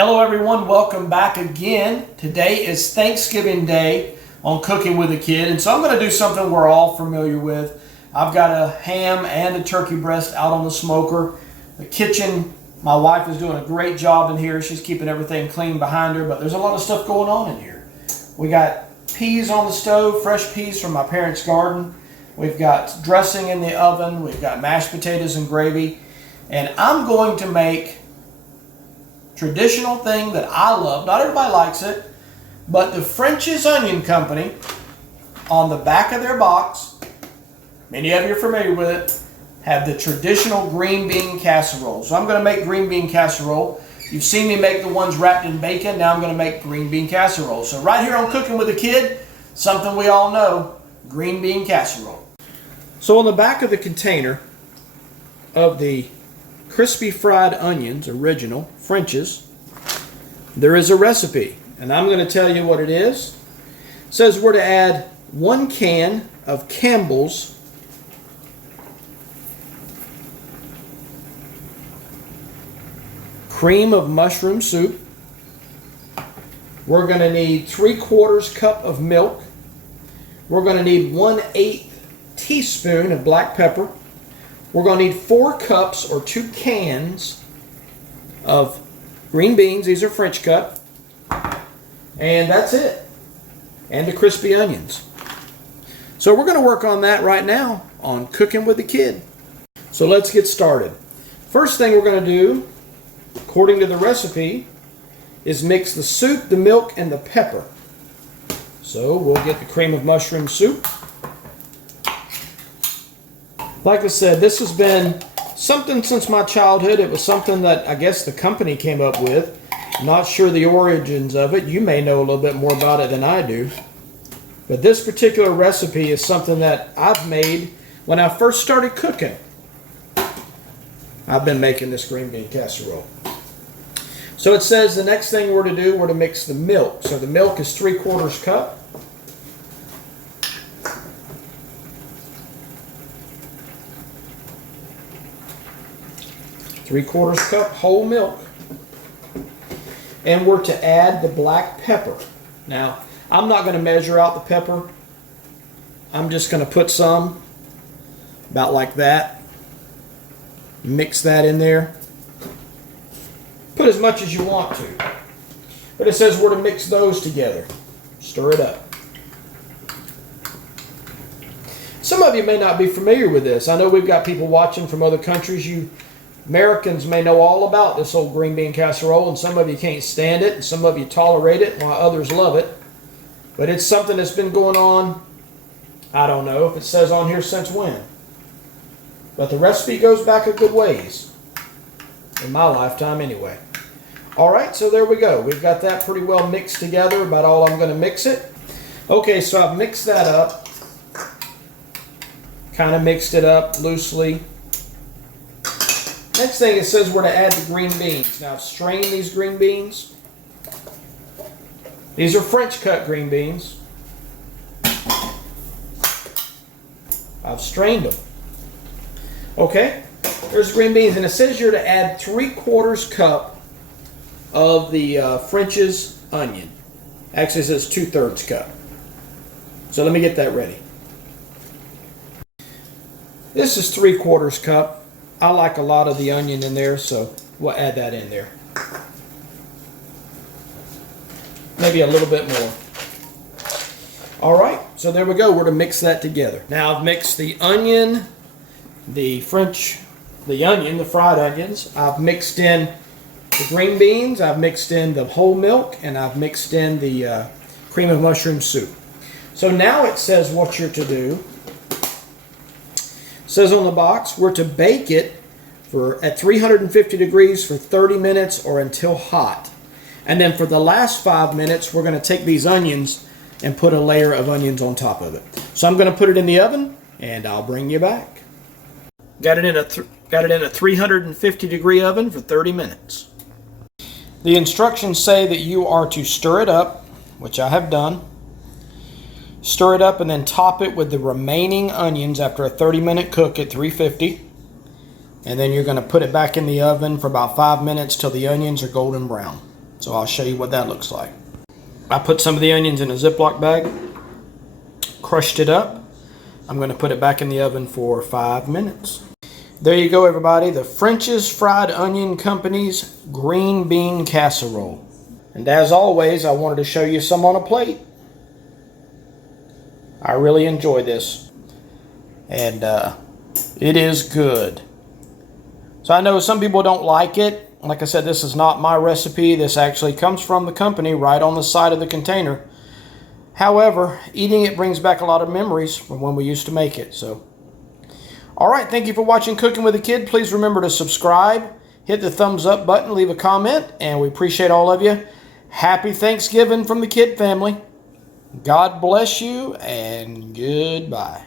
Hello everyone, welcome back again. Today is Thanksgiving Day on Cooking with a Kid, and so I'm going to do something we're all familiar with. I've got a ham and a turkey breast out on the smoker. The kitchen, my wife is doing a great job in here. She's keeping everything clean behind her, but there's a lot of stuff going on in here. We got peas on the stove, fresh peas from my parents' garden. We've got dressing in the oven. We've got mashed potatoes and gravy. And I'm going to make traditional thing that I love. Not everybody likes it, but the French's Onion Company, on the back of their box, many of you are familiar with it, have the traditional green bean casserole. So I'm going to make green bean casserole. You've seen me make the ones wrapped in bacon. Now I'm going to make green bean casserole. So right here on Cooking with a Kid, something we all know, green bean casserole. So on the back of the container of the crispy fried onions, original French's, there is a recipe, and I'm going to tell you what it is. It says we're to add 1 can of Campbell's cream of mushroom soup. We're going to need 3/4 cup of milk. We're going to need 1/8 teaspoon of black pepper. We're going to need 4 cups or 2 cans of green beans. These are French cut. And that's it. And the crispy onions. So we're going to work on that right now on Cooking with the Kid. So let's get started. First thing we're going to do, according to the recipe, is mix the soup, the milk, and the pepper. So we'll get the cream of mushroom soup. Like I said, this has been something since my childhood. It was something that I guess the company came up with. I'm not sure the origins of it. You may know a little bit more about it than I do. But this particular recipe is something that I've made when I first started cooking. I've been making this green bean casserole. So it says the next thing we're to do, we're to mix the milk. So the milk is 3/4 cup. Three-quarters cup whole milk. And we're to add the black pepper. Now, I'm not going to measure out the pepper. I'm just going to put some, about like that. Mix that in there. Put as much as you want to. But it says we're to mix those together. Stir it up. Some of you may not be familiar with this. I know we've got people watching from other countries. You Americans may know all about this old green bean casserole, and some of you can't stand it, and some of you tolerate it, while others love it. But it's something that's been going on, I don't know if it says on here since when. But the recipe goes back a good ways. In my lifetime anyway. Alright, so there we go. We've got that pretty well mixed together, about all I'm going to mix it. Okay, so I've mixed that up. Kind of mixed it up loosely. Next thing, it says we're to add the green beans. Now, I've strained these green beans. These are French cut green beans. I've strained them. Okay, there's the green beans, and it says you're to add 3/4 cup of the French's onion. Actually, it says 2/3 cup. So let me get that ready. This is 3/4 cup. I like a lot of the onion in there, so we'll add that in there. Maybe a little bit more. Alright, so there we go. We're to mix that together. Now I've mixed the onion, the fried onions. I've mixed in the green beans. I've mixed in the whole milk, and I've mixed in the cream of mushroom soup. So now it says what you're to do. It says on the box, we're to bake it at 350 degrees for 30 minutes or until hot. And then for the last 5 minutes, we're going to take these onions and put a layer of onions on top of it. So I'm going to put it in the oven, and I'll bring you back. Got it in a 350 degree oven for 30 minutes. The instructions say that you are to stir it up, which I have done. Stir it up and then top it with the remaining onions after a 30-minute cook at 350. And then you're going to put it back in the oven for about 5 minutes till the onions are golden brown. So I'll show you what that looks like. I put some of the onions in a Ziploc bag, crushed it up. I'm going to put it back in the oven for 5 minutes. There you go, everybody. The French's Fried Onion Company's green bean casserole. And as always, I wanted to show you some on a plate. I really enjoy this. And it is good. So I know some people don't like it. Like I said, this is not my recipe. This actually comes from the company right on the side of the container. However, eating it brings back a lot of memories from when we used to make it. So, all right, thank you for watching Cooking with a Kid. Please remember to subscribe, hit the thumbs up button, leave a comment, and we appreciate all of you. Happy Thanksgiving from the Kid family. God bless you, and goodbye.